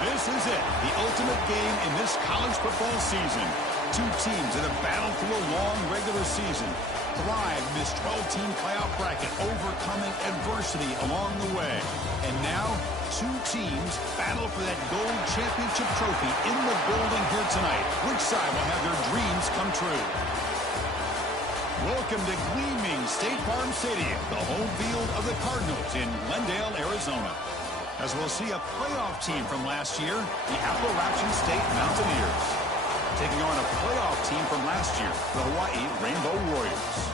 This is it, the ultimate game in this college football season. Two teams that have battled through a long regular season, thrived in this 12-team playoff bracket, overcoming adversity along the way. And now, two teams battle for that gold championship trophy in the building here tonight. Which side will have their dreams come true? Welcome to gleaming State Farm Stadium, the home field of the Cardinals in Glendale, Arizona. As we'll see a playoff team from last year, the Appalachian State Mountaineers, taking on a playoff team from last year, the Hawaii Rainbow Warriors.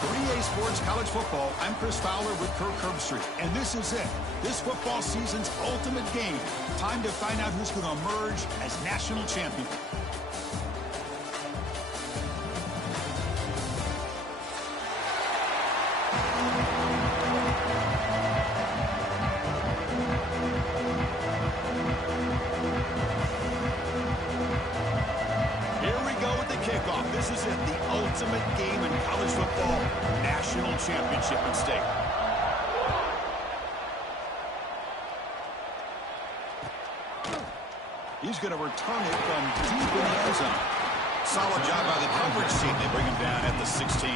3A Sports College Football, I'm Chris Fowler with Kirk Herbstreit, and this is it. This football season's ultimate game. Time to find out who's going to emerge as national champion. This is it, the ultimate game in college football, national championship at stake. He's going to return it from deep in the end zone. Solid job by the coverage team. They bring him down at the 16.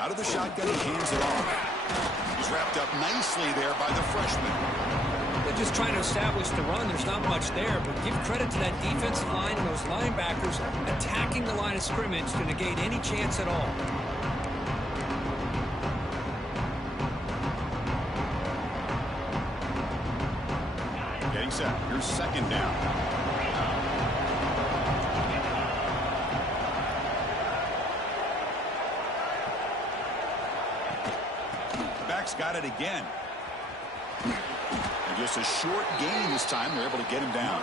Out of the shotgun, he hands it off. He's wrapped up nicely there by the freshman. They're just trying to establish the run. There's not much there, but give credit to that defensive line and those linebackers attacking the line of scrimmage to negate any chance at all. Getting set. Here's second down. Got it again. And just a short gain this time. They're able to get him down.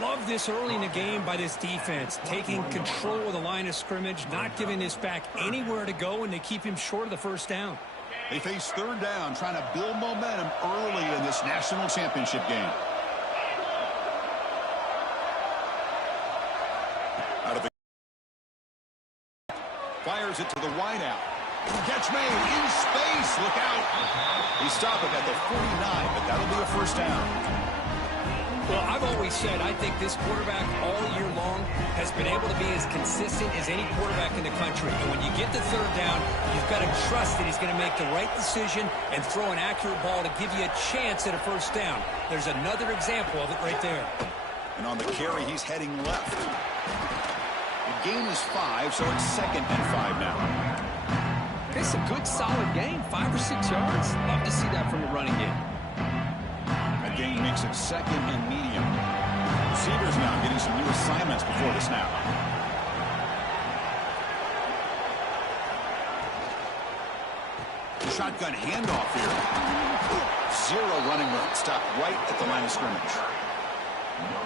Love this early in the game by this defense, taking control of the line of scrimmage, not giving this back anywhere to go, and they keep him short of the first down. They face third down, trying to build momentum early in this national championship game. Out of the fires it to the wideout. Catch made in space. Look out. He stopped it at the 49, but that'll be a first down. Well, I've always said I think this quarterback all year long has been able to be as consistent as any quarterback in the country. And when you get the third down, you've got to trust that he's going to make the right decision and throw an accurate ball to give you a chance at a first down. There's another example of it right there. And on the carry, he's heading left. The gain is 5, so it's 2nd and 5 now. It's a good, solid gain, 5 or 6 yards. Love to see that from the running game. That gain makes it 2nd and medium. Receivers now getting some new assignments before the snap. Shotgun handoff here. Zero running room. Stopped right at the line of scrimmage.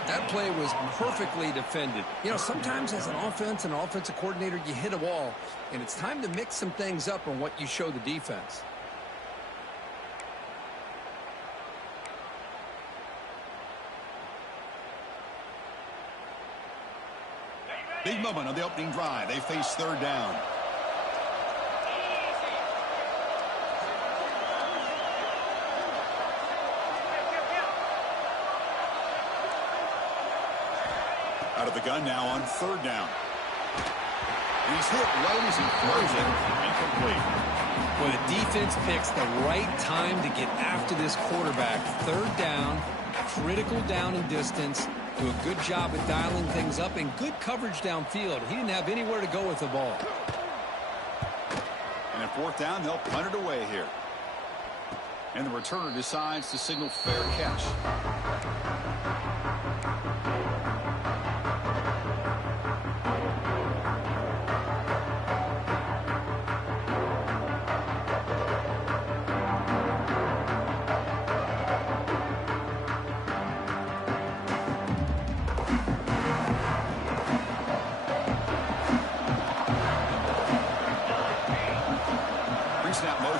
That play was perfectly defended. You know, sometimes as an offensive coordinator, you hit a wall, and it's time to mix some things up on what you show the defense. Big moment on the opening drive. They face third down. Out of the gun now on third down. And he's hit right as he throws it. Incomplete. Well, the defense picks the right time to get after this quarterback. Third down, critical down and distance. Do a good job at dialing things up and good coverage downfield. He didn't have anywhere to go with the ball. And at fourth down, they'll punt it away here. And the returner decides to signal fair catch.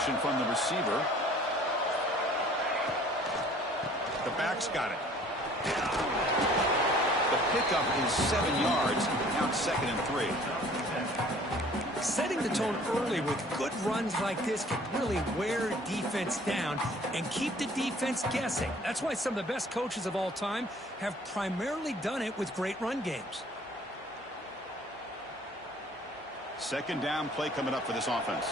motion from the receiver. The back's got it. The pickup is 7 yards. Now it's 2nd and 3. Setting the tone early with good runs like this can really wear defense down and keep the defense guessing. That's why some of the best coaches of all time have primarily done it with great run games. 2nd down play coming up for this offense.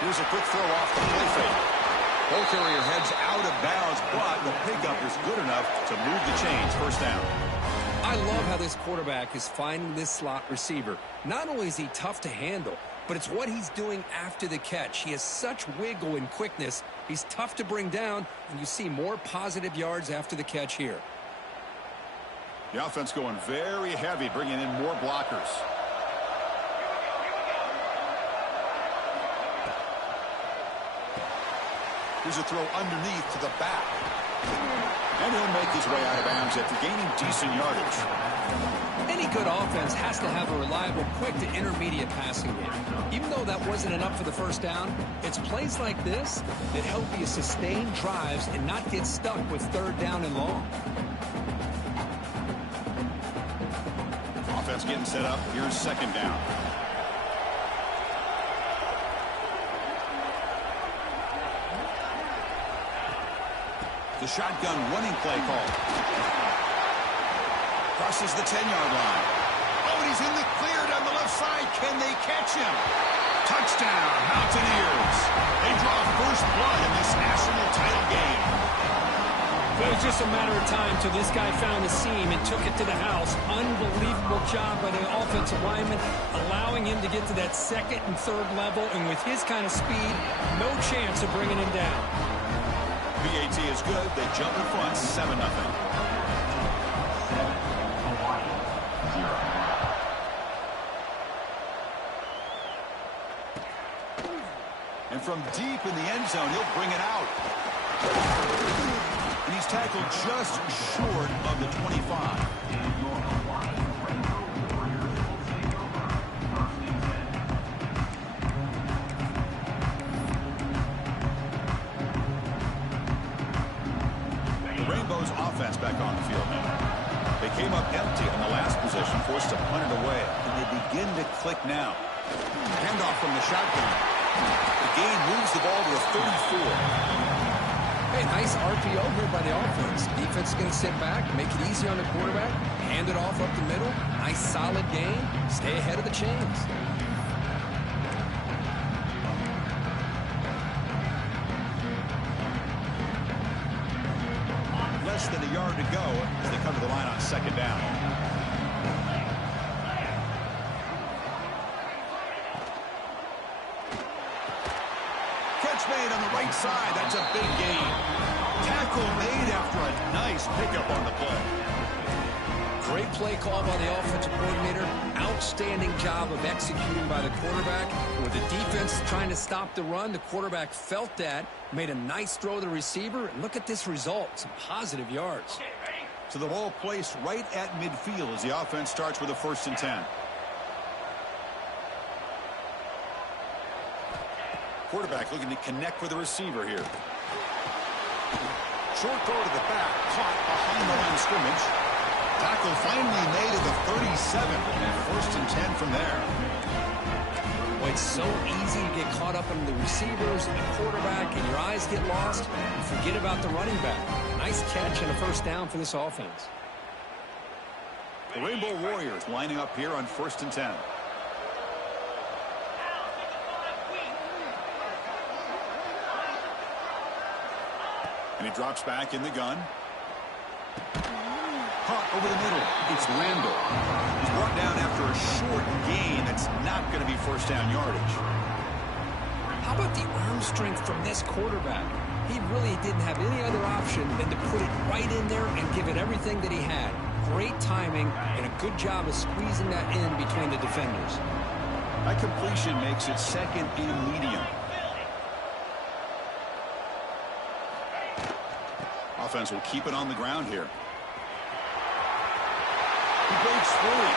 Here's a quick throw off the play fake. Ball carrier heads out of bounds, but the pickup is good enough to move the chains. 1st down. I love how this quarterback is finding this slot receiver. Not only is he tough to handle, but it's what he's doing after the catch. He has such wiggle and quickness. He's tough to bring down, and you see more positive yards after the catch here. The offense going very heavy, bringing in more blockers. Here's a throw underneath to the back. And he'll make his way out of bounds after gaining decent yardage. Any good offense has to have a reliable, quick to intermediate passing game. Even though that wasn't enough for the 1st down, it's plays like this that help you sustain drives and not get stuck with 3rd down and long. Offense getting set up. Here's 2nd down. The shotgun running play call. Crosses the 10-yard line. Oh, and he's in the clear down the left side. Can they catch him? Touchdown, Mountaineers. They draw first blood in this national title game. It was just a matter of time till this guy found the seam and took it to the house. Unbelievable job by the offensive lineman, allowing him to get to that 2nd and 3rd level. And with his kind of speed, no chance of bringing him down. PAT is good. They jump in front, 7-0. And from deep in the end zone, he'll bring it out. And he's tackled just short of the 25. Rainbow's offense back on the field now. They came up empty on the last possession, forced to punt it away, and they begin to click now. Handoff from the shotgun. The gain moves the ball to a 34. Hey, nice RPO here by the offense. Defense is going to sit back, make it easy on the quarterback, hand it off up the middle. Nice solid gain. Stay ahead of the chains. Less than a yard to go as they come to the line on 2nd down. Catch made on the right side. That's a big gain. Tackle made after a nice pickup on the play. Great play call by the offensive coordinator. Outstanding job of executing by the quarterback. With the defense trying to stop the run, the quarterback felt that, made a nice throw to the receiver. And look at this result, some positive yards. So the ball placed right at midfield as the offense starts with a 1st and 10. Quarterback looking to connect with the receiver here. Short throw to the back, caught behind the line of scrimmage. Tackle finally made at the 37, and 1st and 10 from there. Well, it's so easy to get caught up in the receivers and the quarterback, and your eyes get lost. You forget about the running back. Nice catch and a 1st down for this offense. The Rainbow Warriors lining up here on 1st and 10. And he drops back in the gun. Caught over the middle. It's Randall. He's brought down after a short gain. That's not going to be 1st down yardage. How about the arm strength from this quarterback? He really didn't have any other option than to put it right in there and give it everything that he had. Great timing and a good job of squeezing that in between the defenders. That completion makes it 2nd and medium. Offense will keep it on the ground here. He breaks free.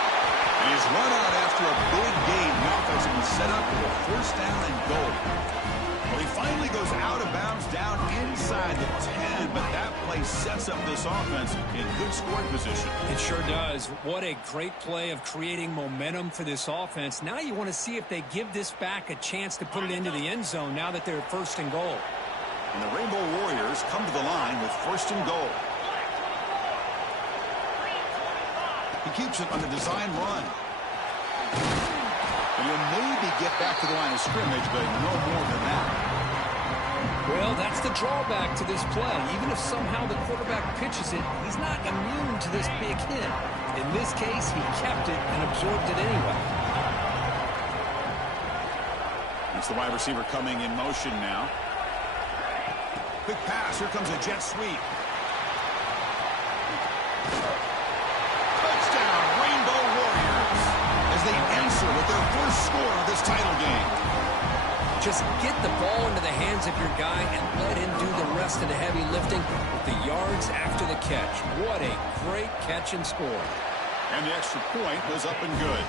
And he's run out after a big gain. The offense has been set up for a first down and goal. Well, he finally goes out of bounds down inside the 10, but that play sets up this offense in good scoring position. It sure does. What a great play of creating momentum for this offense. Now you want to see if they give this back a chance to put it into the end zone now that they're first and goal. And the Rainbow Warriors come to the line with first and goal. He keeps it on the design run. And he'll maybe get back to the line of scrimmage, but no more than that. Well, that's the drawback to this play. Even if somehow the quarterback pitches it, he's not immune to this big hit. In this case, he kept it and absorbed it anyway. It's the wide receiver coming in motion now. Quick pass. Here comes a jet sweep. Touchdown, Rainbow Warriors, as they answer with their first score of this title game. Just get the ball into the hands of your guy and let him do the rest of the heavy lifting with the yards after the catch. What a great catch and score. And the extra point was up and good.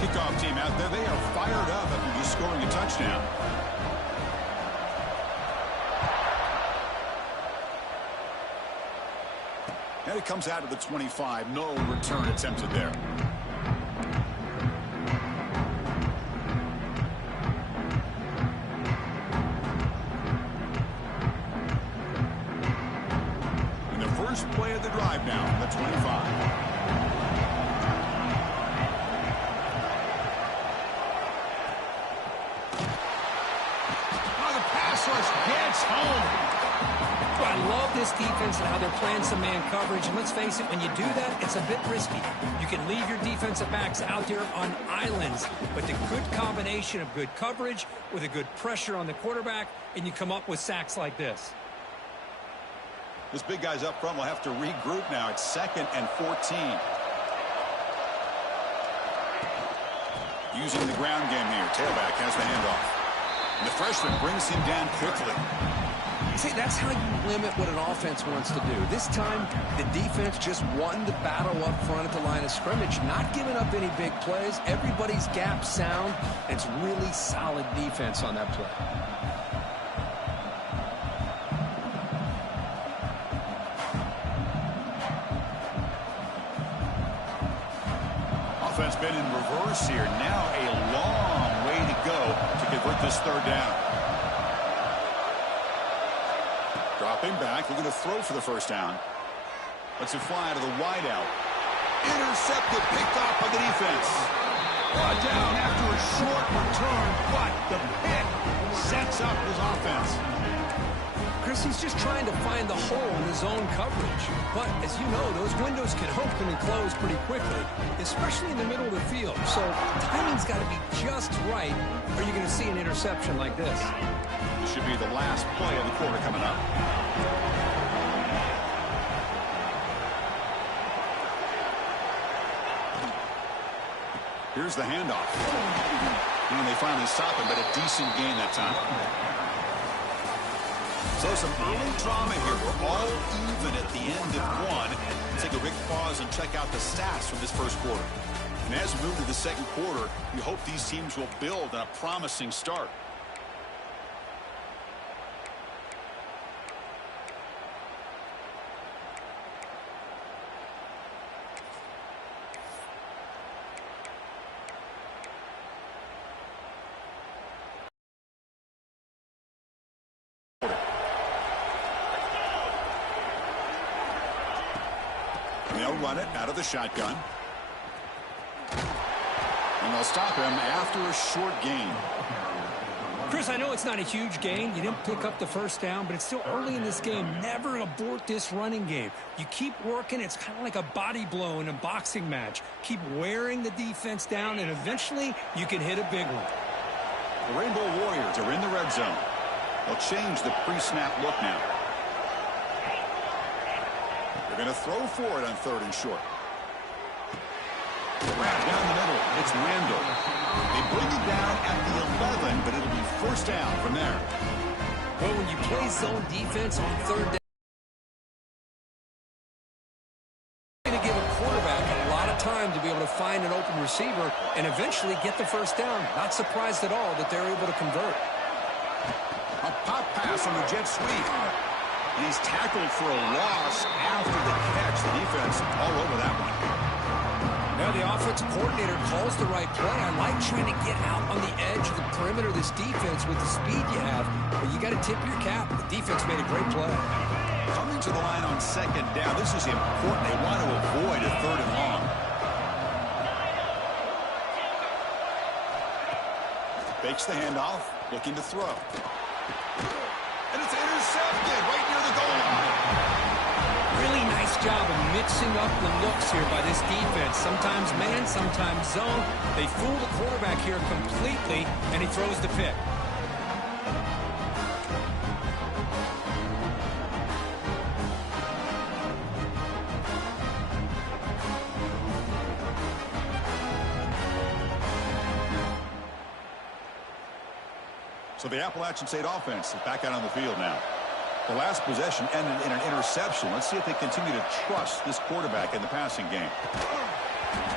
Kickoff team out there. They are fired up after just scoring a touchdown. And it comes out of the 25. No return attempted there. And the first play of the drive now on the 25. Gets home. I love this defense and how they're playing some man coverage. And let's face it, when you do that, it's a bit risky. You can leave your defensive backs out there on islands. But the good combination of good coverage with a good pressure on the quarterback, and you come up with sacks like this. This big guy's up front will have to regroup now. It's 2nd and 14. Using the ground game here. Tailback has the handoff. And the freshman brings him down quickly. See, that's how you limit what an offense wants to do. This time, the defense just won the battle up front at the line of scrimmage, not giving up any big plays. Everybody's gap sound, and it's really solid defense on that play. Offense been in reverse here. Now a long way to go to convert this third down. Dropping back, looking to throw for the first down. Lets it fly to the wideout. Intercepted, picked off by the defense. Brought down after a short return, but the pick sets up his offense. Chris, he's just trying to find the hole in his own coverage. But, as you know, those windows can open and close pretty quickly, especially in the middle of the field. So, timing's got to be just right, or you're going to see an interception like this. This should be the last play of the quarter coming up. Here's the handoff. And they finally stop him, but a decent gain that time. So some early drama here. We're all even at the end of one. Take a quick pause and check out the stats from this first quarter. And as we move to the second quarter, we hope these teams will build on a promising start. They'll run it out of the shotgun. And they'll stop him after a short gain. Chris, I know it's not a huge gain. You didn't pick up the first down, but it's still early in this game. Never abort this running game. You keep working. It's kind of like a body blow in a boxing match. Keep wearing the defense down, and eventually you can hit a big one. The Rainbow Warriors are in the red zone. They'll change the pre-snap look now. They're going to throw for it on 3rd and short. Wrap down the middle. It's Randall. They bring it down at the 11, but it'll be first down from there. Well, when you play zone defense on third down, you're going to give a quarterback a lot of time to be able to find an open receiver and eventually get the first down. Not surprised at all that they're able to convert. A pop pass on the jet sweep. And he's tackled for a loss after the catch. The defense all over that one. Now the offensive coordinator calls the right play. I like trying to get out on the edge of the perimeter of this defense with the speed you have, but you got to tip your cap. The defense made a great play. Coming to the line on second down. This is important. They want to avoid a third and long. Fakes the handoff, looking to throw. And it's intercepted right near the goal line. Really nice job of mixing up the looks here by this defense. Sometimes man, sometimes zone. They fool the quarterback here completely, and he throws the pick. So the Appalachian State offense is back out on the field now. The last possession ended in an interception. Let's see if they continue to trust this quarterback in the passing game.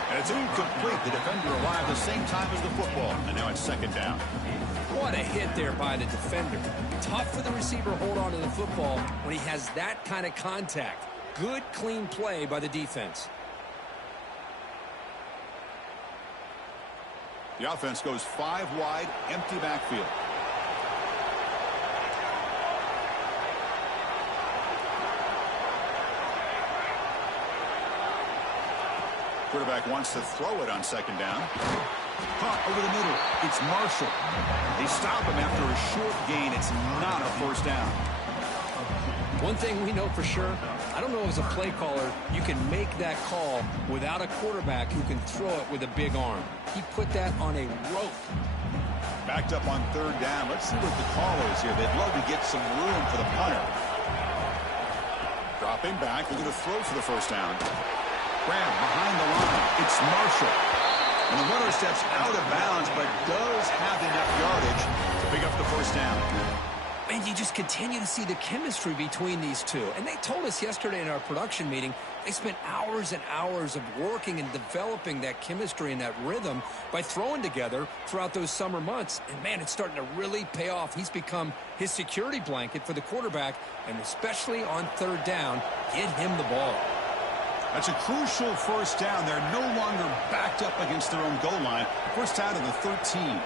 And it's incomplete. The defender arrived the same time as the football. And now it's second down. What a hit there by the defender. Tough for the receiver to hold on to the football when he has that kind of contact. Good, clean play by the defense. The offense goes 5 wide, empty backfield. Quarterback wants to throw it on second down. Caught over the middle. It's Marshall. They stop him after a short gain. It's not a first down. One thing we know for sure, I don't know as a play caller, you can make that call without a quarterback who can throw it with a big arm. He put that on a rope. Backed up on third down. Let's see what the call is here. They'd love to get some room for the punter. Dropping back. They're going to throw for the first down. Grab behind the line. It's Marshall. And the runner steps out of bounds, but does have enough yardage to pick up the first down. And you just continue to see the chemistry between these two. And they told us yesterday in our production meeting, they spent hours and hours of working and developing that chemistry and that rhythm by throwing together throughout those summer months. And, man, it's starting to really pay off. He's become his security blanket for the quarterback, and especially on third down, get him the ball. That's a crucial first down. They're no longer backed up against their own goal line. First out of the 13.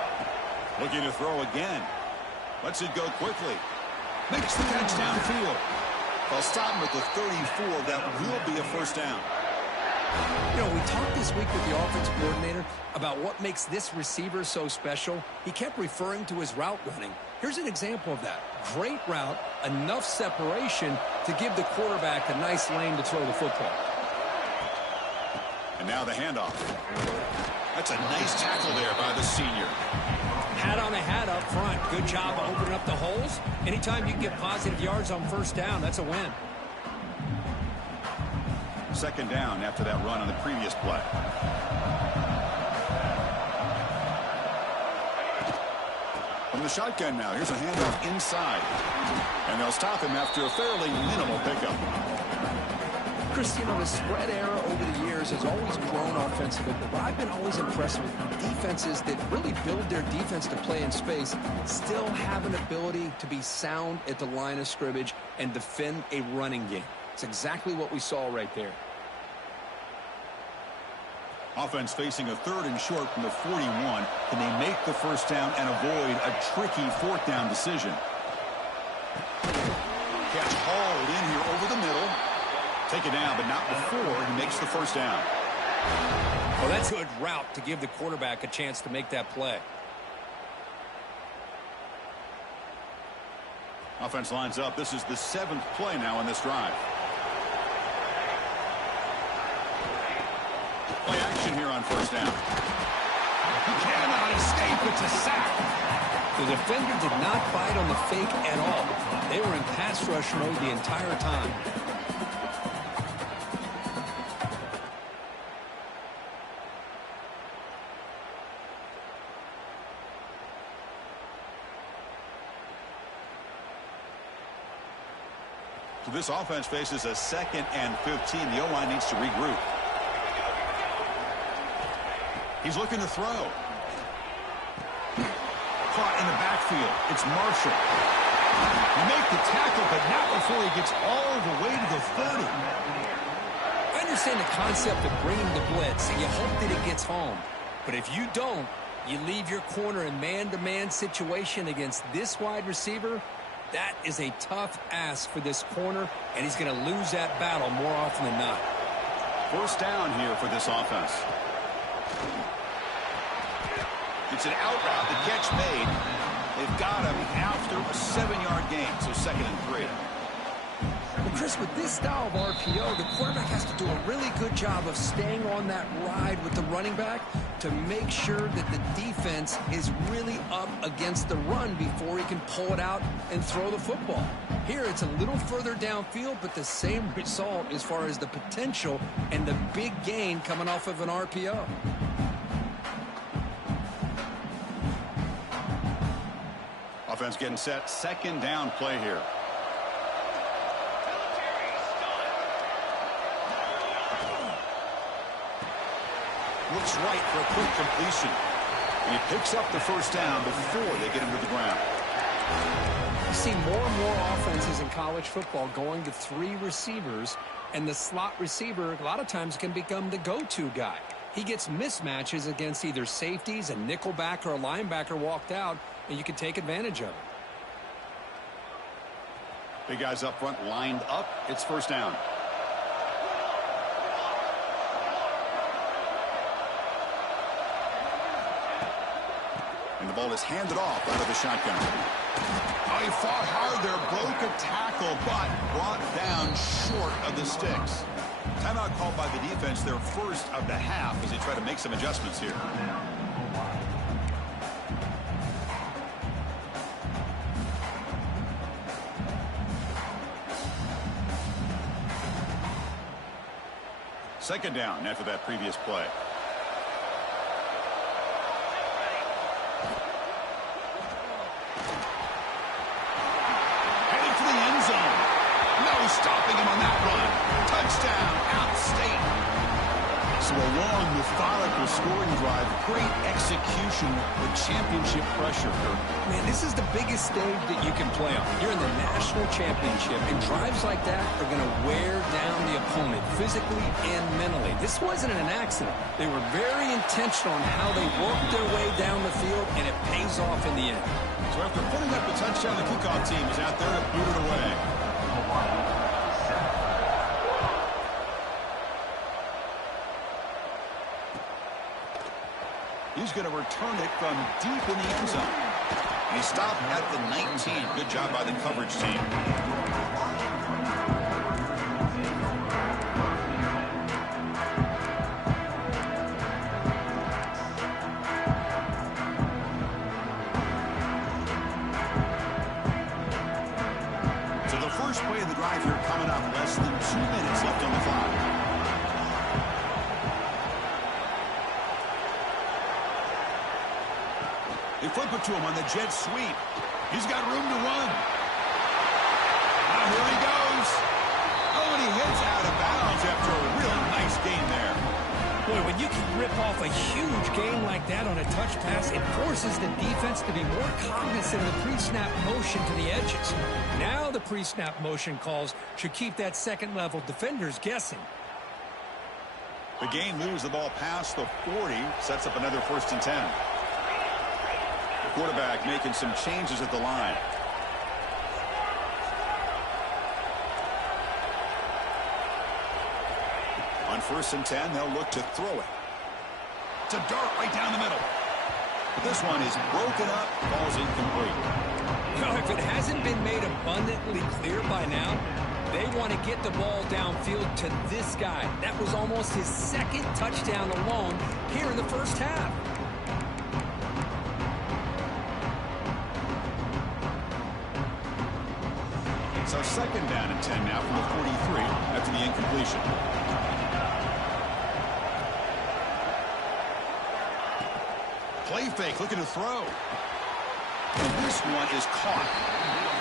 Looking to throw again. Lets it go quickly. Makes the catch downfield. They'll stop him at the 34. That will be a first down. You know, we talked this week with the offensive coordinator about what makes this receiver so special. He kept referring to his route running. Here's an example of that. Great route, enough separation to give the quarterback a nice lane to throw the football. And now the handoff. That's a nice tackle there by the senior. Hat on a hat up front. Good job of opening up the holes. Anytime you can get positive yards on first down, that's a win. Second down after that run on the previous play. From the shotgun now, here's a handoff inside. And they'll stop him after a fairly minimal pickup. Chris, you know, the spread era over the years has always grown offensively, but I've been always impressed with defenses that really build their defense to play in space, still have an ability to be sound at the line of scrimmage and defend a running game. It's exactly what we saw right there. Offense facing a third and short from the 41. Can they make the first down and avoid a tricky fourth down decision? Catch hauled in here over the middle. Take it down, but not before he makes the first down. Well, that's a good route to give the quarterback a chance to make that play. Offense lines up. This is the 7th play now on this drive. Play action here on first down. He cannot escape. It's a sack. The defender did not bite on the fake at all. They were in pass rush mode the entire time. This offense faces a 2nd and 15. The O-line needs to regroup. He's looking to throw. Caught in the backfield. It's Marshall. You make the tackle, but not before he gets all the way to the 30. I understand the concept of bringing the blitz, and you hope that it gets home. But if you don't, you leave your corner in man-to-man situation against this wide receiver. That is a tough ask for this corner, and he's going to lose that battle more often than not. First down here for this offense. It's an out route. The catch made. They've got him after a 7-yard gain, so 2nd and 3. Well, Chris, with this style of RPO, the quarterback has to do a really good job of staying on that ride with the running back to make sure that the defense is really up against the run before he can pull it out and throw the football. Here, it's a little further downfield, but the same result as far as the potential and the big gain coming off of an RPO. Offense getting set. 2nd down play here. Looks right for a quick completion. And he picks up the first down before they get him to the ground. You see more and more offenses in college football going to 3 receivers, and the slot receiver a lot of times can become the go-to guy. He gets mismatches against either safeties, a nickelback, or a linebacker walked out, and you can take advantage of it. Big guys up front lined up. It's first down. And the ball is handed off out of the shotgun. Oh, he fought hard there, broke a tackle, but brought down short of the sticks. Timeout called by the defense, their first of the half, as they try to make some adjustments here. Second down after that previous play. Heading for the end zone. No stopping him on that run. Touchdown, out state. So a long, methodical scoring drive. Great execution with championship pressure. Man, this is the biggest stage that you can play on. You're in the national championship, and drives like that are going to wear down the opponent physically and mentally. This wasn't an accident. They were very intentional on how they worked their way down the field, and it pays off in the end. So after putting up the touchdown, the kickoff team is out there to boot it away. He's going to return it from deep in the end zone. And he stopped at the 19. Good job by the coverage team. So the first play of the drive here coming up. Less than 2 minutes left on the clock. They flip it to him on the jet sweep. He's got room to run. Now here he goes. Oh, and he hits out of bounds after a really nice gain there. Boy, when you can rip off a huge gain like that on a touch pass, it forces the defense to be more cognizant of the pre-snap motion to the edges. Now the pre-snap motion calls should keep that second-level defenders guessing. The gain moves the ball past the 40, sets up another 1st and 10. Quarterback making some changes at the line. On 1st and 10, they'll look to throw it. It's a dart right down the middle. This one is broken up, falls incomplete. Now, if it hasn't been made abundantly clear by now, they want to get the ball downfield to this guy. That was almost his 2nd touchdown alone here in the first half. So 2nd down and 10 now from the 43 after the incompletion. Play fake, looking to throw. And this one is caught.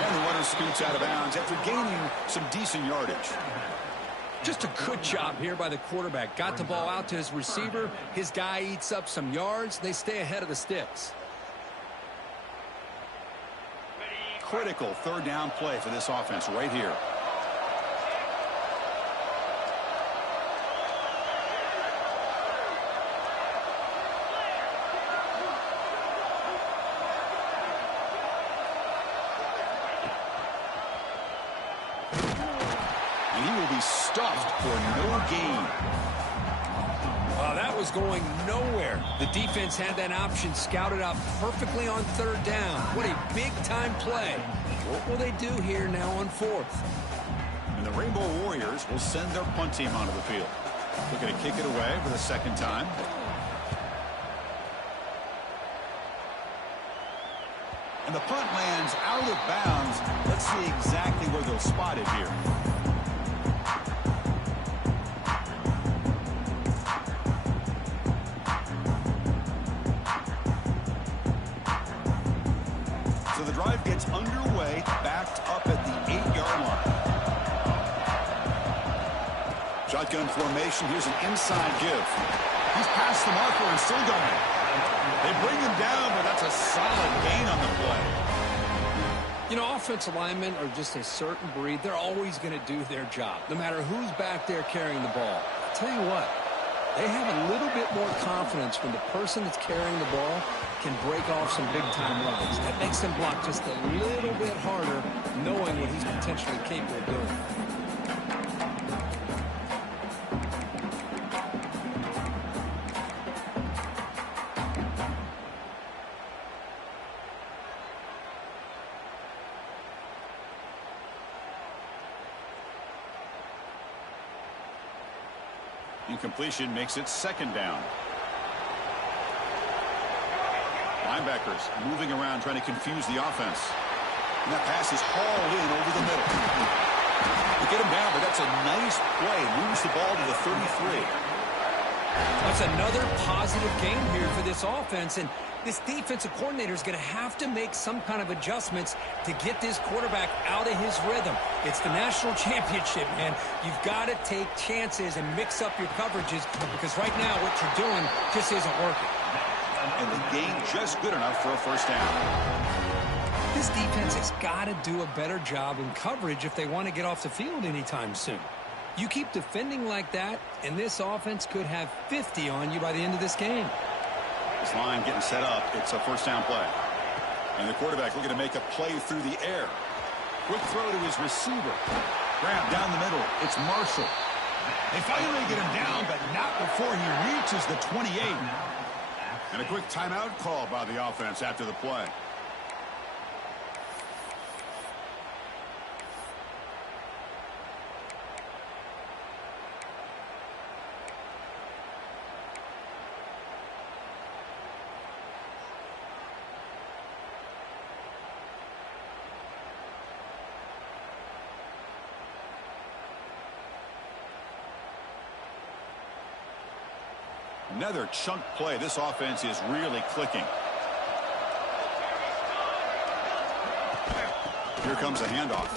And the runner scoots out of bounds after gaining some decent yardage. Just a good job here by the quarterback. Got the ball out to his receiver. His guy eats up some yards. They stay ahead of the sticks. Critical third down play for this offense right here. Stuffed for no gain. That was going nowhere. The defense had that option scouted out perfectly on third down. What a big-time play. What will they do here now on fourth? And the Rainbow Warriors will send their punt team onto the field. Looking to kick it away for the second time. And the punt lands out of bounds. Let's see exactly where they'll spot it here. Underway, backed up at the 8-yard line. Shotgun formation. Here's an inside give. He's past the marker and still going. They bring him down, but that's a solid gain on the play. You know, offensive linemen are just a certain breed. They're always going to do their job, no matter who's back there carrying the ball. I'll tell you what, they have a little bit more confidence when the person that's carrying the ball can break off some big-time runs. That makes them block just a little bit harder, knowing what he's potentially capable of doing. Incompletion makes it second down. Linebackers moving around trying to confuse the offense. And that pass is hauled in over the middle. They get him down, but that's a nice play. Moves the ball to the 33. That's another positive game here for this offense. And this defensive coordinator is going to have to make some kind of adjustments to get this quarterback out of his rhythm. It's the national championship, man. You've got to take chances and mix up your coverages because right now what you're doing just isn't working. And the gain just good enough for a first down. This defense has got to do a better job in coverage if they want to get off the field anytime soon. You keep defending like that, and this offense could have 50 on you by the end of this game. This line getting set up. It's a first down play. And the quarterback looking to make a play through the air. Quick throw to his receiver. Grab down the middle. It's Marshall. They finally get him down, but not before he reaches the 28. And a quick timeout call by the offense after the play. Another chunk play. This offense is really clicking. Here comes a handoff.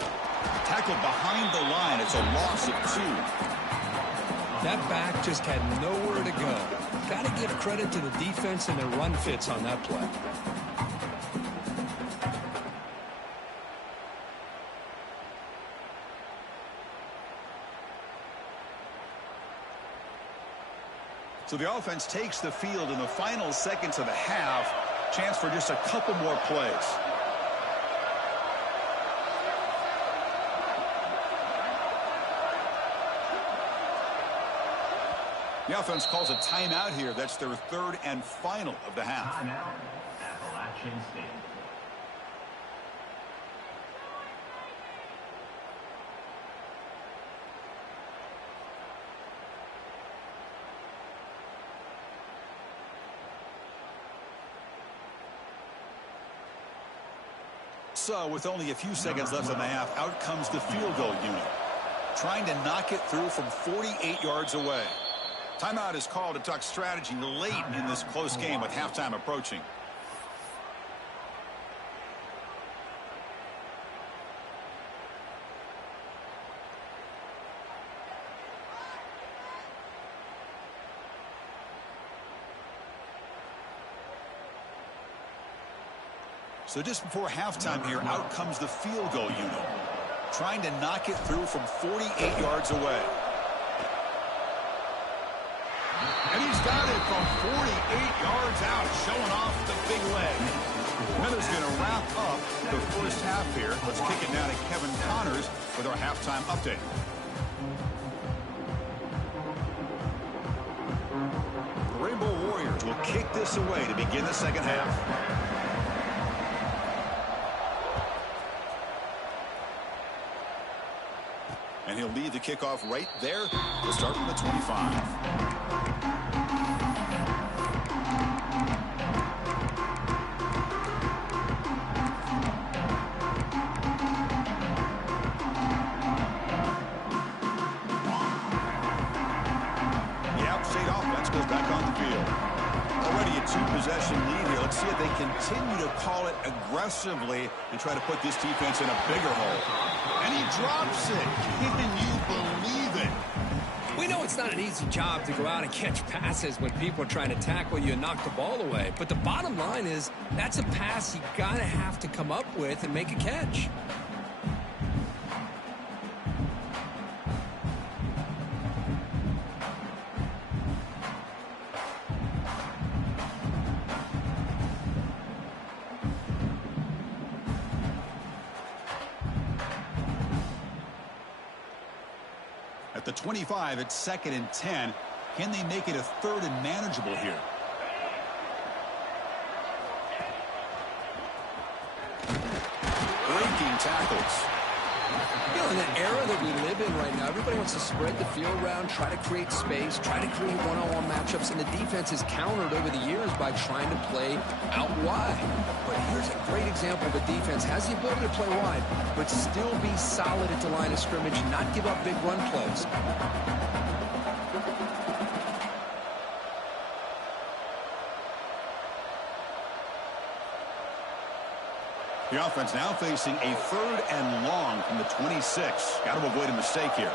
Tackled behind the line. It's a loss of 2. That back just had nowhere to go. Got to give credit to the defense and their run fits on that play. So the offense takes the field in the final seconds of the half. Chance for just a couple more plays. The offense calls a timeout here. That's their third and final of the half. Timeout, Appalachian State. So with only a few seconds left in the half, out comes the field goal unit. Trying to knock it through from 48 yards away. Timeout is called to talk strategy late in this close game with halftime approaching. So just before halftime here, out comes the field goal unit, trying to knock it through from 48 yards away. And he's got it from 48 yards out, showing off the big leg. Miller's going to wrap up the first half here. Let's kick it now to Kevin Connors with our halftime update. The Rainbow Warriors will kick this away to begin the second half. And he'll lead the kickoff right there to start from the 25. Goes back on the field. Already a two-possession lead here. Let's see if they continue to call it aggressively and try to put this defense in a bigger hole. And he drops it. Can you believe it? We know it's not an easy job to go out and catch passes when people are trying to tackle you and knock the ball away. But the bottom line is that's a pass you gotta have to come up with and make a catch. At the 25, it's 2nd and 10. Can they make it a 3rd and manageable here? Breaking tackles. You know, in the era that we live in right now, everybody wants to spread the field around, try to create space, try to create one-on-one matchups, and the defense is countered over the years by trying to play out wide. But here's a great example of a defense has the ability to play wide, but still be solid at the line of scrimmage and not give up big run plays. The offense now facing a 3rd and long from the 26. Got to avoid a mistake here.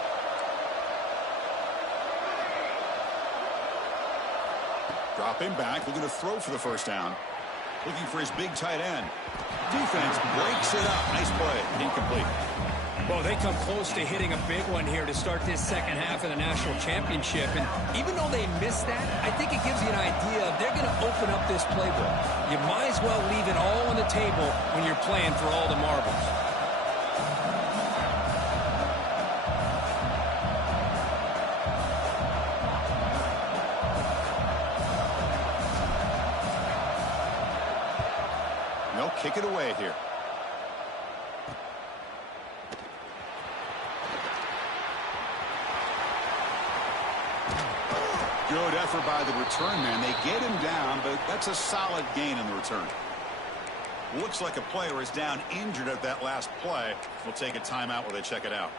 Dropping back, looking to throw for the first down. Looking for his big tight end. Defense breaks it up. Nice play. Incomplete. Well, they come close to hitting a big one here to start this second half of the national championship. And even though they missed that, I think it gives you an idea of they're going to open up this playbook. You might as well leave it all on the table when you're playing for all the marbles. They'll kick it away here. Good effort by the return man. They get him down, but that's a solid gain in the return. Looks like a player is down injured at that last play. We'll take a timeout while they check it out.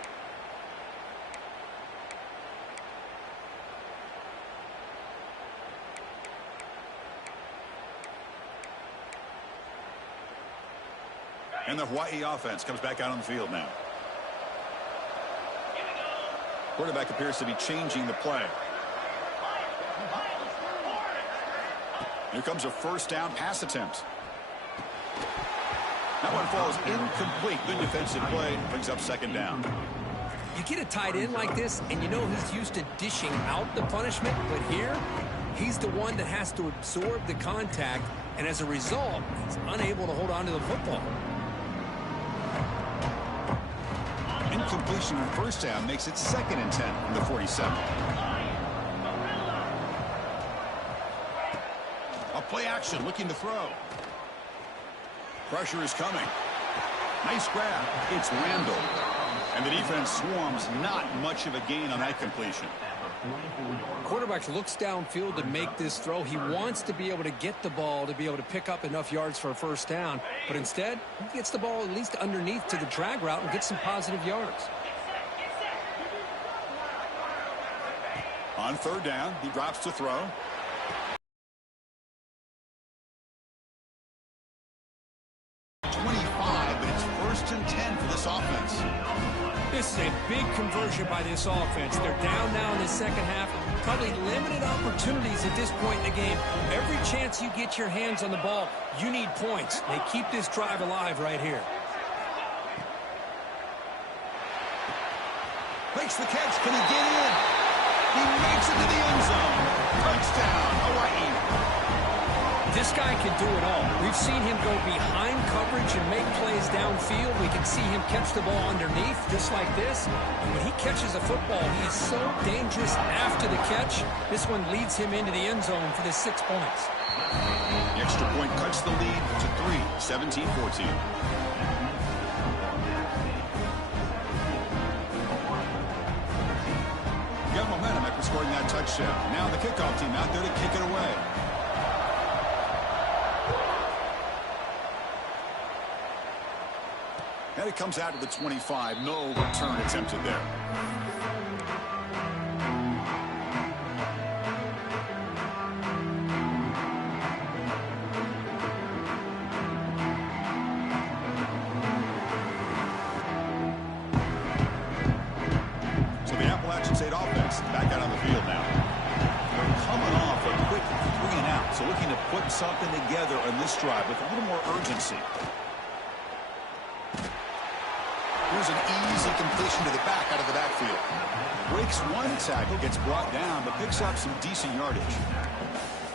And the Hawaii offense comes back out on the field now. Quarterback appears to be changing the play. Here comes a first down pass attempt. That one falls incomplete. Good defensive play. Brings up 2nd down. You get a tight end like this, and you know he's used to dishing out the punishment, but here, he's the one that has to absorb the contact, and as a result, he's unable to hold on to the football. Incompletion on first down makes it 2nd and 10 from the 47. A play action, looking to throw. Pressure is coming. Nice grab. It's Randall. And the defense swarms. Not much of a gain on that completion. Quarterback looks downfield to make this throw. He wants to be able to get the ball to be able to pick up enough yards for a first down. But instead, he gets the ball at least underneath to the drag route and gets some positive yards. On 3rd down, he drops to throw. But it's 1st and 10 for this offense. This is a big conversion by this offense. They're down now in the second half. Probably limited opportunities at this point in the game. Every chance you get your hands on the ball, you need points. They keep this drive alive right here. Makes the catch. Can he get in? He makes it to the end zone. Touchdown, Hawaii. This guy can do it all. We've seen him go behind coverage and make plays downfield. We can see him catch the ball underneath, just like this. And when he catches a football, he is so dangerous after the catch. This one leads him into the end zone for the 6 points. The extra point cuts the lead to 3, 17-14. Got momentum after scoring that touchdown. Now the kickoff team out there to kick it away. And it comes out to the 25. No return attempted there. So the Appalachian State offense back out on the field now. They're coming off a quick 3 and out. So looking to put something together on this drive with a little more urgency. Here's an easy completion to the back out of the backfield. Breaks one tackle, gets brought down, but picks up some decent yardage.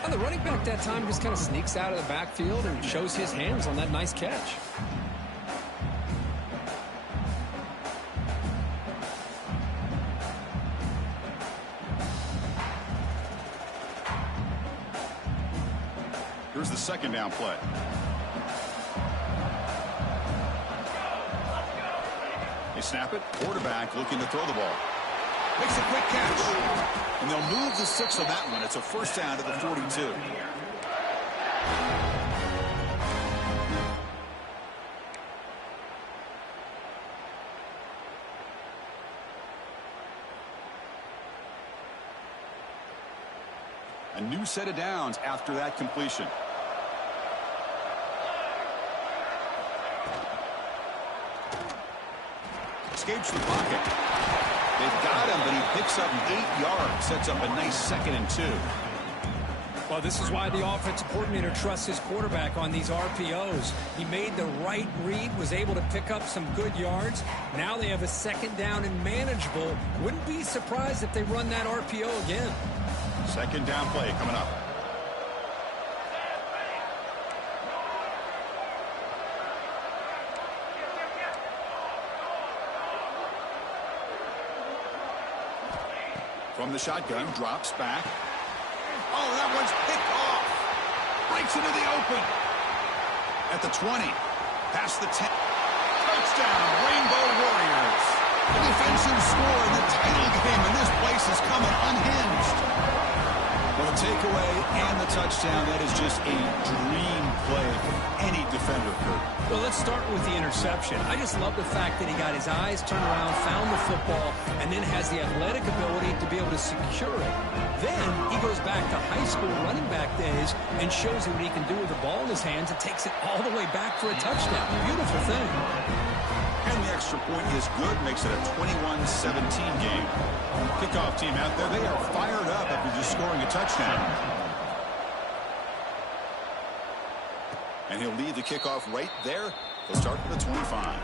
And the running back that time just kind of sneaks out of the backfield and shows his hands on that nice catch. Here's the second down play. They snap it. Quarterback looking to throw the ball. Makes a quick catch. And they'll move the 6 on that one. It's a first down to the 42. A new set of downs after that completion. Escapes the pocket. They've got him, but he picks up 8 yards. Sets up a nice 2nd and 2. Well, this is why the offensive coordinator trusts his quarterback on these RPOs. He made the right read, was able to pick up some good yards. Now they have a 2nd down and manageable. Wouldn't be surprised if they run that RPO again. 2nd down play coming up. From the shotgun, drops back. Oh, that one's picked off. Breaks into the open. At the 20. Past the 10. Touchdown, Rainbow Warriors. The defensive score in the title game, and this place is coming unhinged. Well, the takeaway and the touchdown, that is just a dream play for any defender, Kurt. Well, let's start with the interception. I just love the fact that he got his eyes turned around, found the football, and then has the athletic ability to be able to secure it. Then he goes back to high school running back days and shows you what he can do with the ball in his hands and takes it all the way back for a touchdown. Beautiful thing. And the extra point is good, makes it a 21-17 game. Kickoff team out there, they are fired up after just scoring a touchdown. And he'll lead the kickoff right there. He'll start with the 25.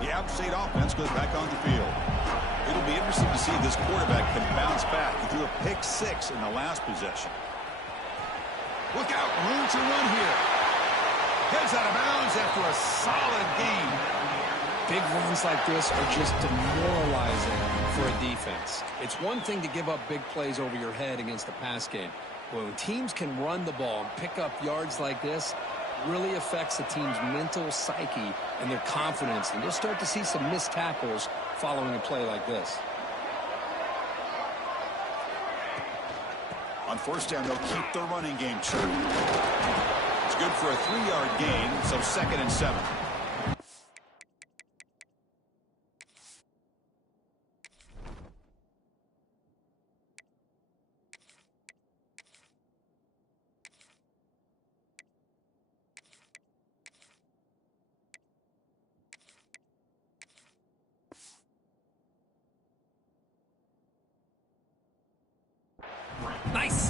The App State offense goes back on the field. It'll be interesting to see if this quarterback can bounce back. He threw a pick 6 in the last possession. Look out, room to run here. Heads out of bounds after a solid game. Big runs like this are just demoralizing for a defense. It's one thing to give up big plays over your head against the pass game. But when teams can run the ball and pick up yards like this, it really affects the team's mental psyche and their confidence. And you'll start to see some missed tackles following a play like this. On first down, they'll keep the running game true. It's good for a 3-yard gain, so 2nd and 7.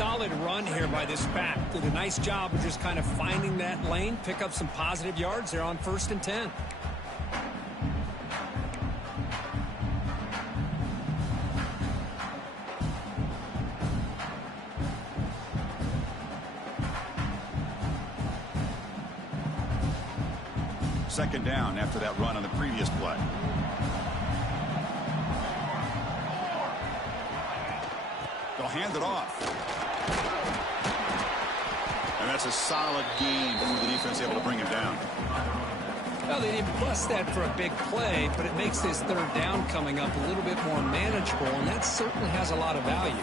solid run here by this back. Did a nice job of just kind of finding that lane, pick up some positive yards there on 1st and 10. Second down after that run on the previous play. They'll hand it off. And that's a solid gain for the defense able to bring him down. Well, they didn't bust that for a big play, but it makes this 3rd down coming up a little bit more manageable, and that certainly has a lot of value.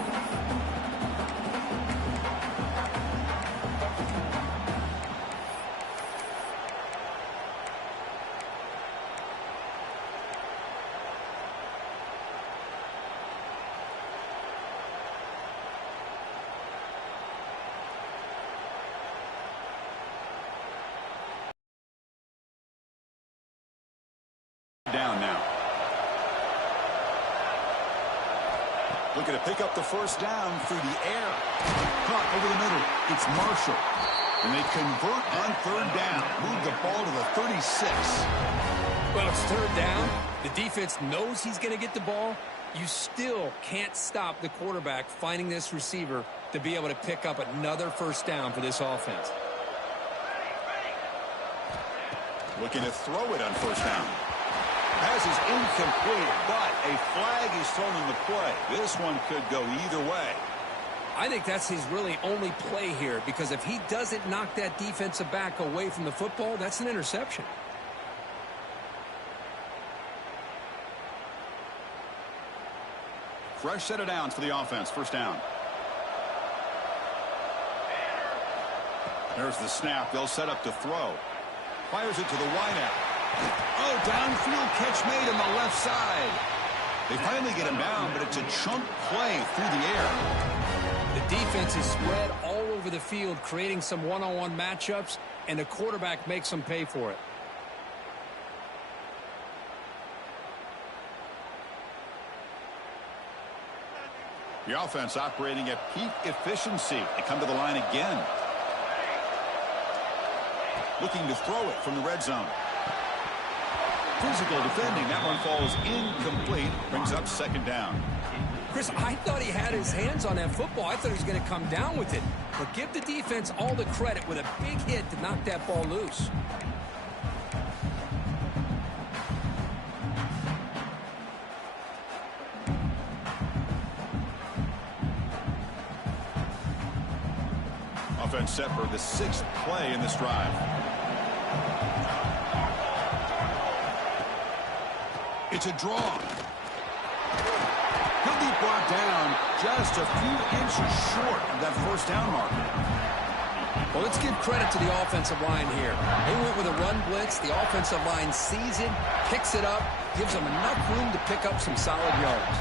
Down now. Looking to pick up the 1st down through the air. Caught over the middle. It's Marshall. And they convert on 3rd down. Move the ball to the 36. Well, it's 3rd down. The defense knows he's going to get the ball. You still can't stop the quarterback finding this receiver to be able to pick up another 1st down for this offense. Looking to throw it on 1st down. Pass is incomplete, but a flag is thrown in the play. This one could go either way. I think that's his really only play here, because if he doesn't knock that defensive back away from the football, that's an interception. Fresh set of downs for the offense. 1st down. There's the snap. They'll set up to throw. Fires it to the wideout. Oh, downfield catch made on the left side. They finally get him down, but it's a chunk play through the air. The defense is spread all over the field, creating some one-on-one matchups, and the quarterback makes them pay for it. The offense operating at peak efficiency. They come to the line again. Looking to throw it from the red zone. Physical defending. That one falls incomplete. Brings up 2nd down. Chris, I thought he had his hands on that football. I thought he was going to come down with it. But give the defense all the credit with a big hit to knock that ball loose. Offense set for the 6th play in this drive. It's a draw. He'll be brought down just a few inches short of that 1st down marker. Well, let's give credit to the offensive line here. They went with a run blitz. The offensive line sees it, picks it up, gives them enough room to pick up some solid yards.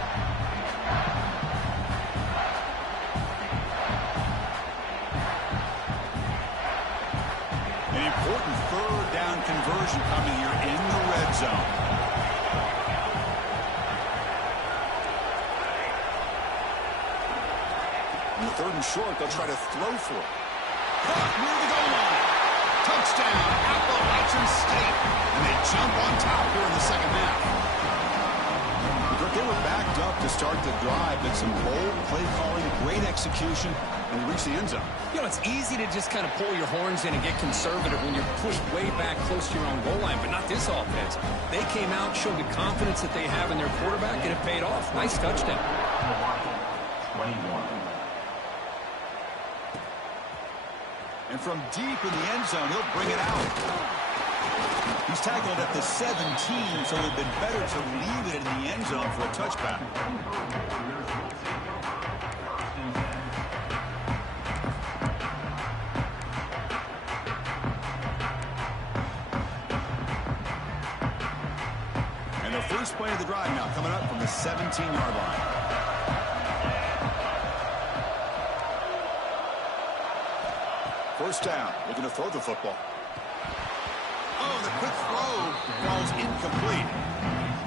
An important 3rd down conversion coming here in the red zone. In the 3rd and short, they'll try to throw for it. Caught near the goal line. Touchdown, Appalachian State. And they jump on top here in the 2nd half. They were backed up to start the drive, but some bold play calling, great execution, and they reached the end zone. You know, it's easy to just kind of pull your horns in and get conservative when you're pushed way back close to your own goal line, but not this offense. They came out, showed the confidence that they have in their quarterback, and it paid off. Nice touchdown. 21. And from deep in the end zone, he'll bring it out. He's tackled at the 17, so it would have been better to leave it in the end zone for a touchback. And the first play of the drive now coming up from the 17-yard line. First down, looking to throw the football. Oh, the quick throw falls incomplete.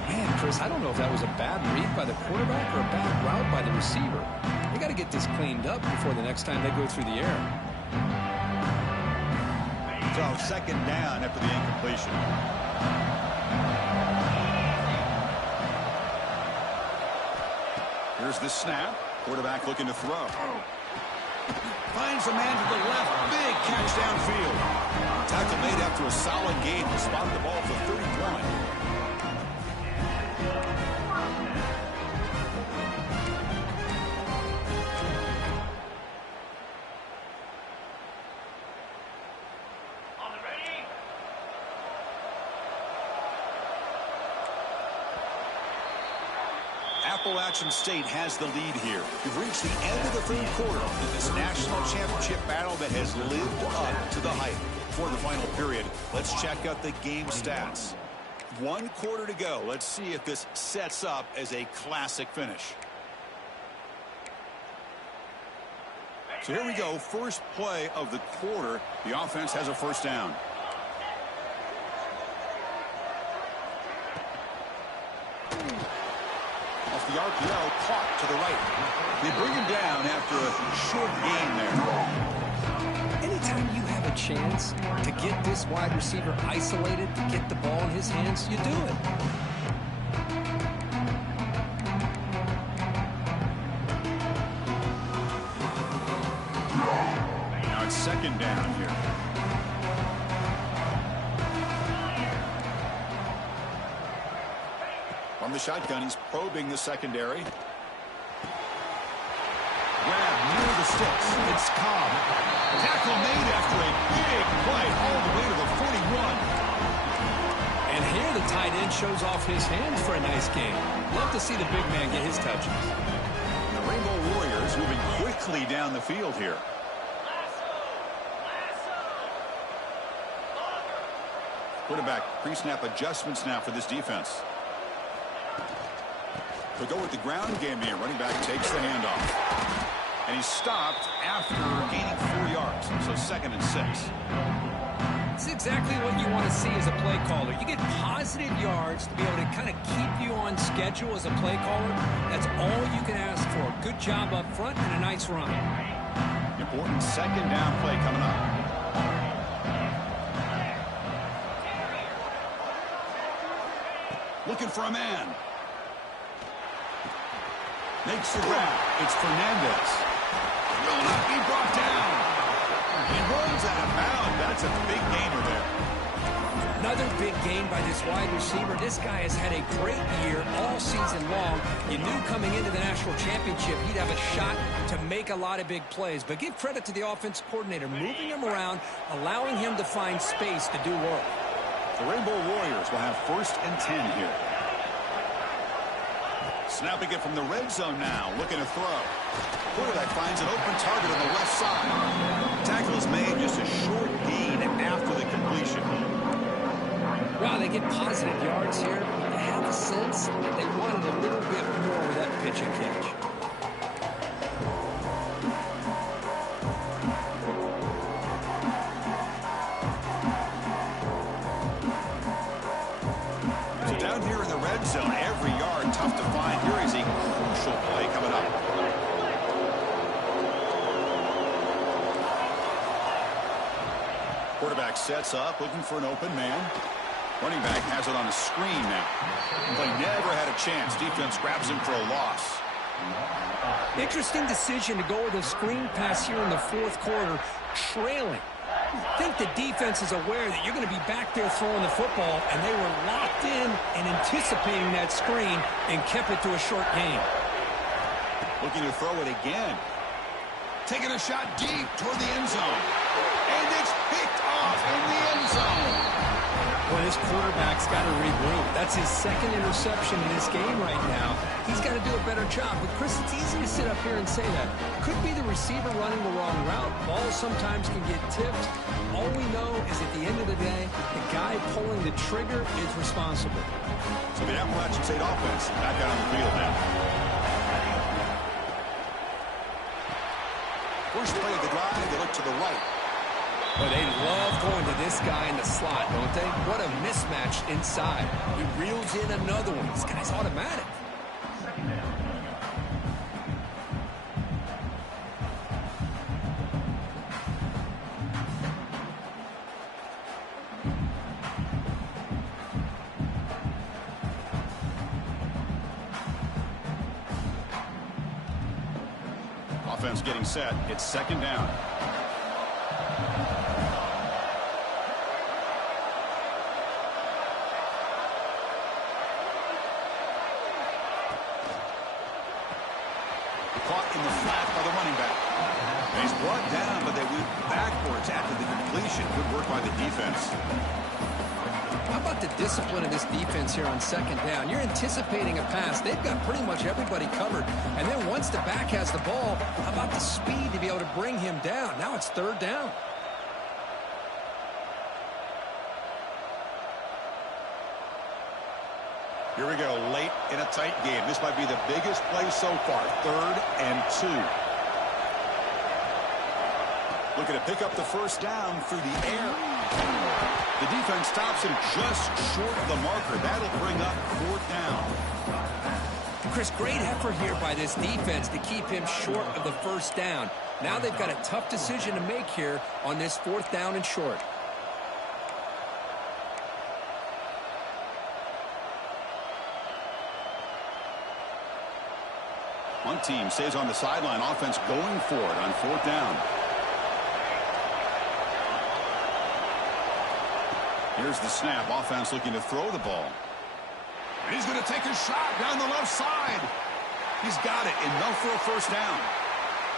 Man, Chris, I don't know if that was a bad read by the quarterback or a bad route by the receiver. He They got to get this cleaned up before the next time they go through the air. So second down after the incompletion. Here's the snap. Quarterback looking to throw. Finds a man to the left. Big catch downfield. Tackle made after a solid gain. Spotted the ball for 31. Appalachian State has the lead here. We've reached the end of the third quarter in this national championship battle that has lived up to the hype. For the final period, let's check out the game stats. 1 quarter to go. Let's see if this sets up as a classic finish. So here we go. First play of the quarter. The offense has a first down. The RPO caught to the right. They bring him down after a short gain there. Anytime you have a chance to get this wide receiver isolated, to get the ball in his hands, you do it. Now it's second down here. From the shotgun, he's probing the secondary. Grab near the sticks. It's Cobb. Tackle made after a big play all the way to the 41. And here the tight end shows off his hands for a nice game. Love to see the big man get his touches. And the Rainbow Warriors moving quickly down the field here. Quarterback pre-snap adjustments now for this defense. They'll go with the ground game here. Running back takes the handoff. And he's stopped after gaining 4 yards. So 2nd and 6. It's exactly what you want to see as a play caller. You get positive yards to be able to kind of keep you on schedule as a play caller. That's all you can ask for. Good job up front and a nice run. Important second down play coming up. Looking for a man. Makes the grab. It's Fernandez. Will not be brought down. He runs out of bounds. That's a big gainer there. Another big gain by this wide receiver. This guy has had a great year all season long. You knew coming into the national championship he'd have a shot to make a lot of big plays. But give credit to the offensive coordinator, moving him around, allowing him to find space to do work. The Rainbow Warriors will have 1st and 10 here. Snapping it from the red zone now, looking to throw. Quarterback finds an open target on the left side. Tackle is made, just a short gain after the completion. Wow, they get positive yards here. I have the sense that they wanted a little bit more with that pitch and catch. Down here in the red zone, every yard tough to find. Here is a crucial play coming up. Quarterback sets up, looking for an open man. Running back has it on a screen now. Play never had a chance. Defense grabs him for a loss. Interesting decision to go with a screen pass here in the 4th quarter, trailing. I think the defense is aware that you're going to be back there throwing the football, and they were locked in and anticipating that screen and kept it to a short gain. Looking to throw it again. Taking a shot deep toward the end zone. And it's picked off in the end zone. Well, this quarterback's got to regroup. That's his 2nd interception in this game right now. He's got to do a better job. But, Chris, it's easy to sit up here and say that. Could be the receiver running the wrong route. Balls sometimes can get tipped. All we know is at the end of the day, the guy pulling the trigger is responsible. So the Appalachian State offense back out on the field now. First play of the drive, they look to the right. Well, they love going to this guy in the slot, don't they? What a mismatch inside. He reels in another one. This guy's automatic. offense getting set. It's second down. Caught in the flat by the running back. And he's brought down, but they went backwards after the completion. Good work by the defense. How about the discipline of this defense here on second down? You're anticipating a pass. They've got pretty much everybody covered. And then once the back has the ball, how about the speed to be able to bring him down? Now it's third down. Here we go, late in a tight game. This might be the biggest play so far. 3rd and 2. Looking to pick up the first down through the air. The defense stops him just short of the marker. That'll bring up 4th down. Chris, great effort here by this defense to keep him short of the first down. Now they've got a tough decision to make here on this 4th down and short. One team stays on the sideline. Offense going for it on 4th down. Here's the snap. Offense looking to throw the ball. And he's going to take a shot down the left side. He's got it. Enough for a first down.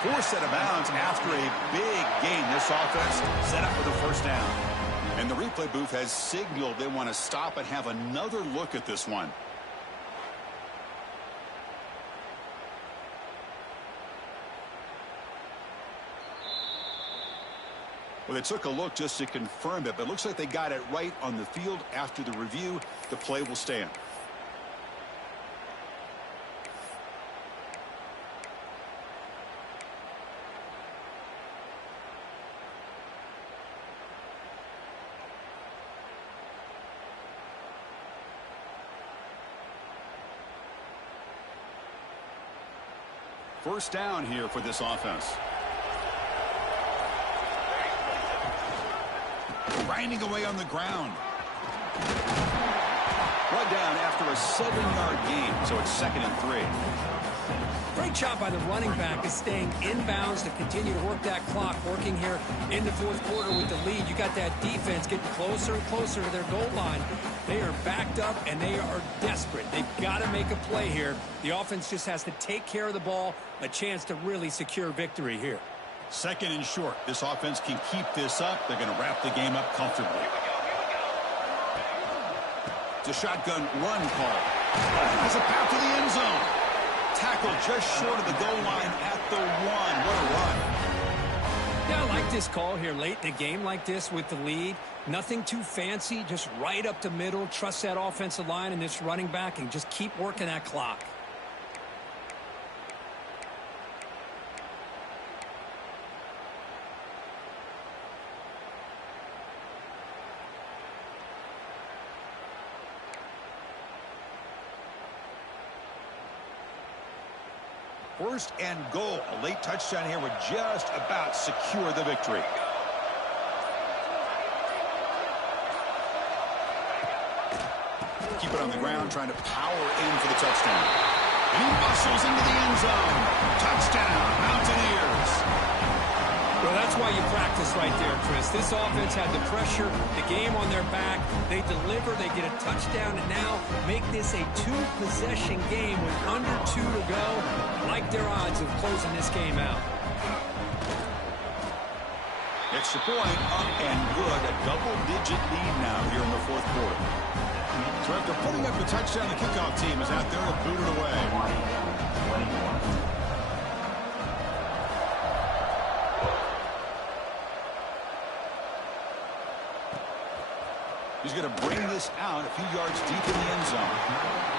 4 set of bounds after a big game. This offense set up for the first down. And the replay booth has signaled they want to stop and have another look at this one. Well, they took a look just to confirm it, but it looks like they got it right on the field. After the review, the play will stand. First down here for this offense. Grinding away on the ground. Brought down after a 7-yard gain, so it's 2nd and 3. Great job by the running back is staying inbounds to continue to work that clock, working here in the 4th quarter with the lead. You got that defense getting closer and closer to their goal line. They are backed up, and they are desperate. They've got to make a play here. The offense just has to take care of the ball, a chance to really secure victory here. 2nd and short. This offense can keep this up. They're going to wrap the game up comfortably. It's a shotgun run call. Has a path to the end zone. Tackle just short of the goal line at the 1. What a run. Yeah, I like this call here late in a game like this with the lead. Nothing too fancy, just right up the middle. Trust that offensive line and this running back and just keep working that clock. First and goal. A late touchdown here would just about secure the victory. Keep it on the ground, trying to power in for the touchdown. And he muscles into the end zone. Touchdown, Mountaineers. Well, that's why you practice right there, Chris. This offense had the pressure, the game on their back. They deliver, they get a touchdown, and now make this a 2-possession game with under 2 to go. Like their odds of closing this game out. Extra point, up and good. A double-digit lead now here in the 4th quarter. So after putting up the touchdown, the kickoff team is out there to boot it away. He's going to bring this out a few yards deep in the end zone.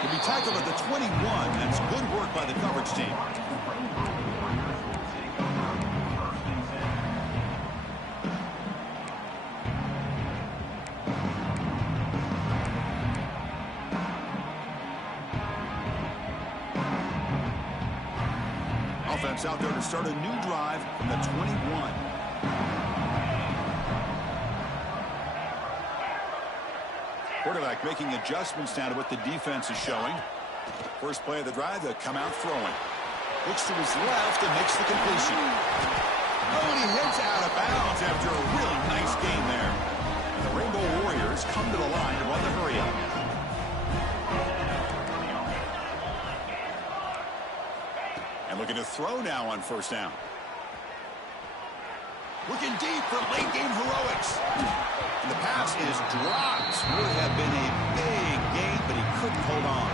He'll be tackled at the 21. That's good work by the coverage team. Offense out there to start a new drive from the 21. Quarterback making adjustments now to what the defense is showing. First play of the drive, they'll come out throwing. Looks to his left and makes the completion. Oh, and he heads out of bounds after a really nice game there. And the Rainbow Warriors come to the line to run the hurry-up. And looking to throw now on first down. Looking deep for late-game heroics. And the pass is dropped. Would have been a big gain, but he couldn't hold on.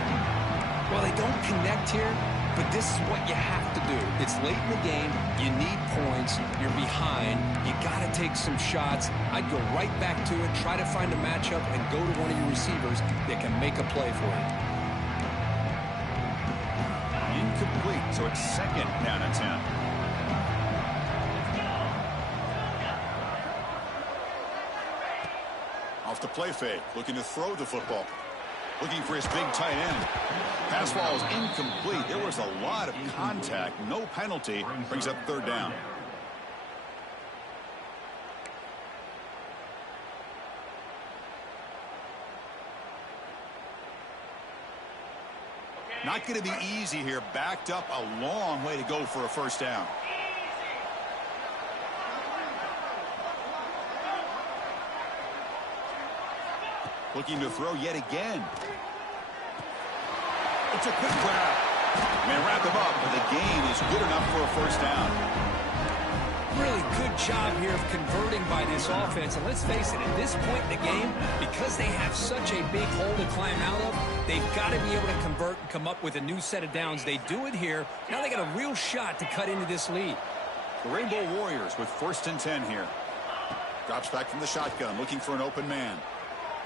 Well, they don't connect here, but this is what you have to do. It's late in the game. You need points. You're behind. You got to take some shots. I'd go right back to it, try to find a matchup, and go to one of your receivers that can make a play for you. Incomplete, so it's second down and 10. Off the play fake, looking to throw the football. Looking for his big tight end. Pass ball is incomplete. There was a lot of contact. No penalty. Brings up third down. Not going to be easy here. Backed up a long way to go for a first down. Looking to throw yet again. It's a quick grab. May wrap him up, but the gain is good enough for a first down. Really good job here of converting by this offense. And let's face it, at this point in the game, because they have such a big hole to climb out of, they've got to be able to convert and come up with a new set of downs. They do it here. Now they got a real shot to cut into this lead. The Rainbow Warriors with first and 10 here. Drops back from the shotgun, looking for an open man.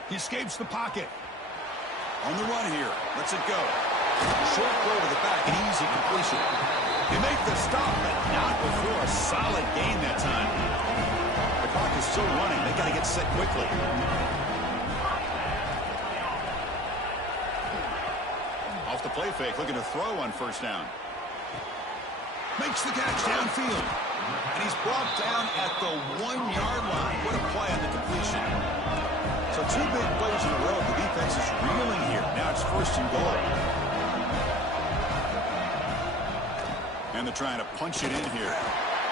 He escapes the pocket. On the run here. Lets it go. Short throw to the back, an easy completion. They make the stop, but not before a solid gain that time. The clock is still running. They got to get set quickly. Off the play fake, looking to throw on first down. Makes the catch downfield. And he's brought down at the 1-yard line. What a play on the completion. So two big plays in a row. The defense is reeling here. Now it's first and goal. And they're trying to punch it in here.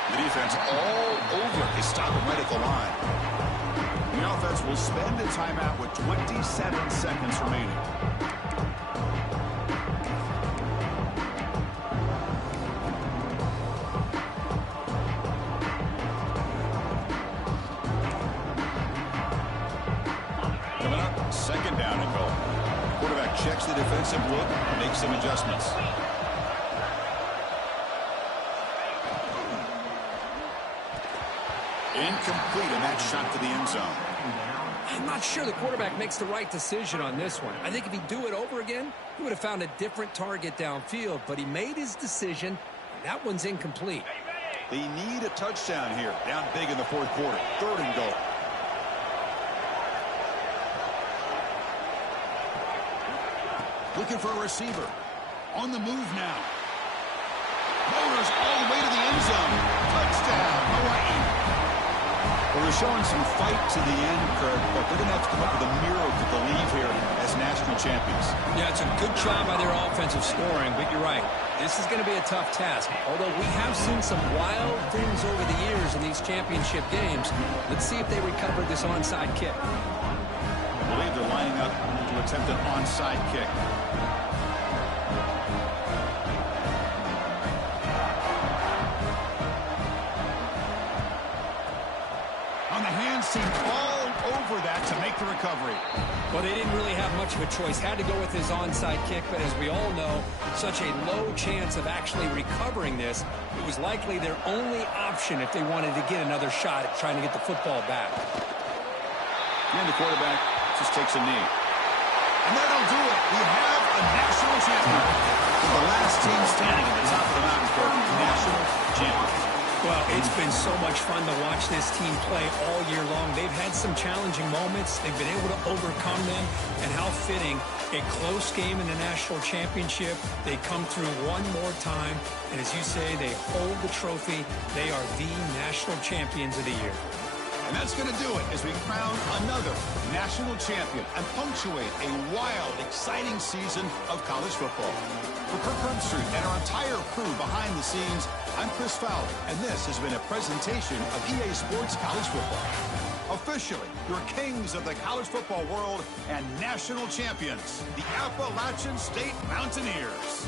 The defense all over it. They stop it right at the line. The offense will spend a timeout with 27 seconds remaining. Coming up, second down and goal. Quarterback checks the defensive look, makes some adjustments. Incomplete, and that shot to the end zone. I'm not sure the quarterback makes the right decision on this one. I think if he'd do it over again, he would have found a different target downfield, but he made his decision, and that one's incomplete. They need a touchdown here. Down big in the fourth quarter. Third and goal. Looking for a receiver. On the move now. Motors all the way to the end zone. Touchdown, Hawaii. Well, they're showing some fight to the end, Kirk, but they're going to have to come up with a miracle to leave here as national champions. Yeah, it's a good job by their offensive scoring, but you're right. This is going to be a tough task. Although we have seen some wild things over the years in these championship games, let's see if they recover this onside kick. I believe they're lining up to attempt an onside kick. On the hands team all over that to make the recovery. Well, they didn't really have much of a choice. Had to go with his onside kick, but as we all know, such a low chance of actually recovering this. It was likely their only option if they wanted to get another shot at trying to get the football back. And the quarterback just takes a knee. And that'll do it. We have a national champion. The last team standing at the top of the mountain for national champions. Well, it's been so much fun to watch this team play all year long. They've had some challenging moments. They've been able to overcome them. And how fitting, a close game in the national championship. They come through one more time. And as you say, they hold the trophy. They are the national champions of the year. And that's going to do it as we crown another national champion and punctuate a wild, exciting season of college football. For Kirk Herbstreit and our entire crew behind the scenes, I'm Chris Fowler, and this has been a presentation of EA Sports College Football. Officially, your kings of the college football world and national champions, the Appalachian State Mountaineers.